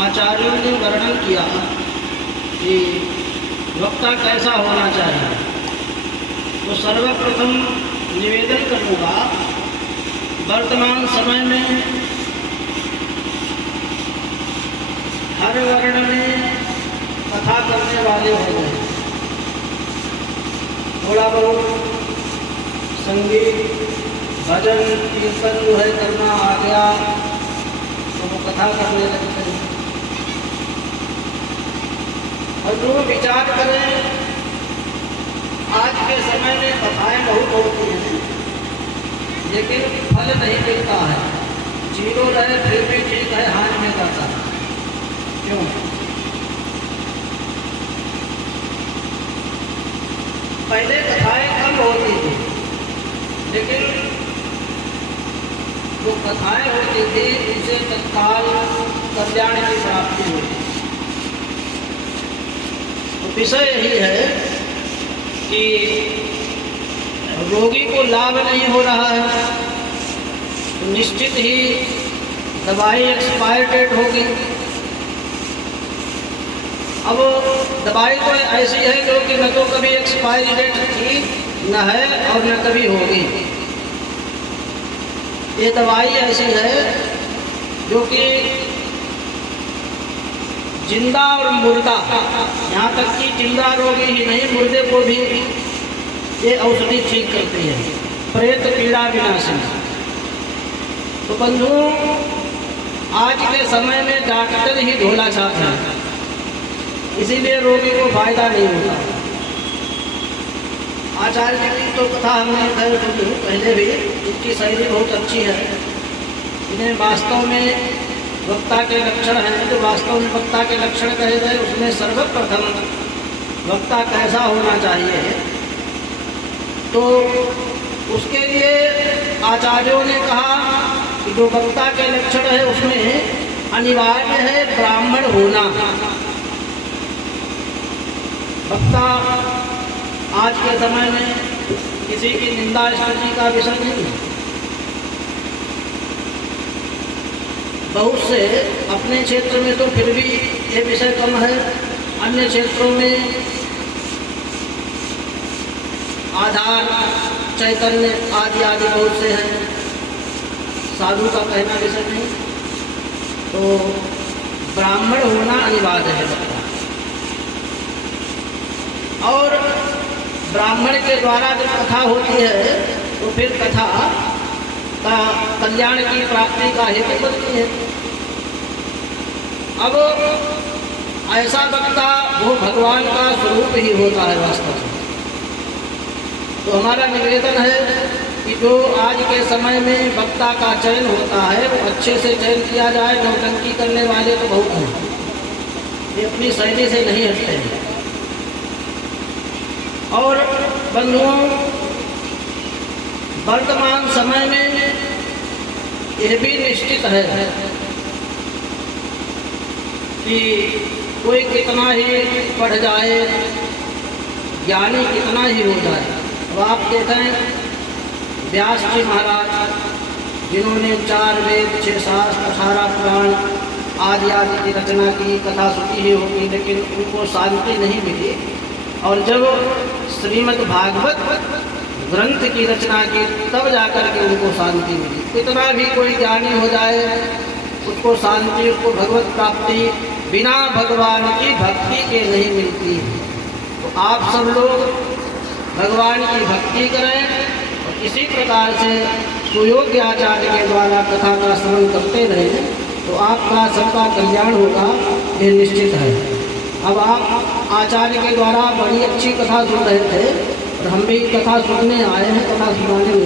आचार्यों ने वर्णन किया कि वक्ता कैसा होना चाहिए, तो सर्वप्रथम निवेदन करूँगा, वर्तमान समय में हर वर्ण में कथा करने वाले हो गए। थोड़ा बहुत संगीत भजन कीर्तन जो है करना आ गया तो वो कथा करने लगते हैं। और जो विचार करें, आज के समय में कथाएं बहुत होती हैं लेकिन फल नहीं मिलता है। जीरो रहे फिर भी ठीक है, हाथ में जाता है। क्यों? पहले कथाएं कम होती थी लेकिन जो कथाएं होती थी उनसे तत्काल कल्याण की प्राप्ति होती। तो विषय यही है कि रोगी को लाभ नहीं हो रहा है तो निश्चित ही दवाई एक्सपायर डेट होगी। अब दवाई तो ऐसी है जो कि न तो कभी एक्सपायरी डेट थी न है और न कभी होगी। ये दवाई ऐसी है जो कि जिंदा और मुर्दा, यहाँ तक कि जिंदा रोगी ही नहीं मुर्दे को भी ये औषधि ठीक करती है। प्रेत पीड़ा विनाशिनी। तो बंधुओं, आज के समय में डॉक्टर ही ढोला छाप है, इसीलिए रोगी को फायदा नहीं होता। आचार्य जी की तो कथा हमने खैर सुनी पहले भी, इनकी शैली बहुत अच्छी है। इन्हें वास्तव में वक्ता के लक्षण हैं, जो वास्तव में वक्ता के लक्षण कहे गए उसमें सर्वप्रथम वक्ता कैसा होना चाहिए, तो उसके लिए आचार्यों ने कहा कि जो वक्ता के लक्षण है उसमें अनिवार्य है ब्राह्मण होना। वक्ता आज के समय में किसी की निंदा स्तुति का विषय नहीं है। बहुत से अपने क्षेत्र में तो फिर भी ये विषय कम है, अन्य क्षेत्रों में आधार चैतन्य आदि आदि बहुत से हैं, साधु का कहना विषय नहीं। तो ब्राह्मण होना अनिवार्य है वक्ता। और ब्राह्मण के द्वारा जब कथा होती है तो फिर कथा का कल्याण की प्राप्ति का हेतु बनती है। अब ऐसा वक्ता वो भगवान का स्वरूप ही होता है वास्तव में। तो हमारा निवेदन है कि जो आज के समय में वक्ता का चयन होता है वो अच्छे से चयन किया जाए। नौटंकी करने वाले तो बहुत हैं, ये अपनी शैली से नहीं हटते हैं। और बंधुओं, वर्तमान समय में यह भी निश्चित है कि कोई कितना ही पढ़ जाए, ज्ञानी कितना ही हो जाए। अब आप देखें व्यास जी महाराज, जिन्होंने 4 वेद 6 शास्त्र 18 पुराण आदि आदि की रचना की, कथा सुनी ही होगी लेकिन उनको शांति नहीं मिली। और जब श्रीमद् भागवत ग्रंथ की रचना की तब जाकर के उनको शांति मिली। कितना भी कोई ज्ञानी हो जाए उसको शांति, उसको भगवत प्राप्ति बिना भगवान की भक्ति के नहीं मिलती। तो आप सब लोग भगवान की भक्ति करें और इसी प्रकार से सुयोग्य आचार्य के द्वारा कथा का श्रवण करते रहें तो आपका सबका कल्याण होगा, ये निश्चित है। अब आप आचार्य के द्वारा बड़ी अच्छी कथा सुन रहे थे और हम भी कथा सुनने आए हैं, कथा सुनाने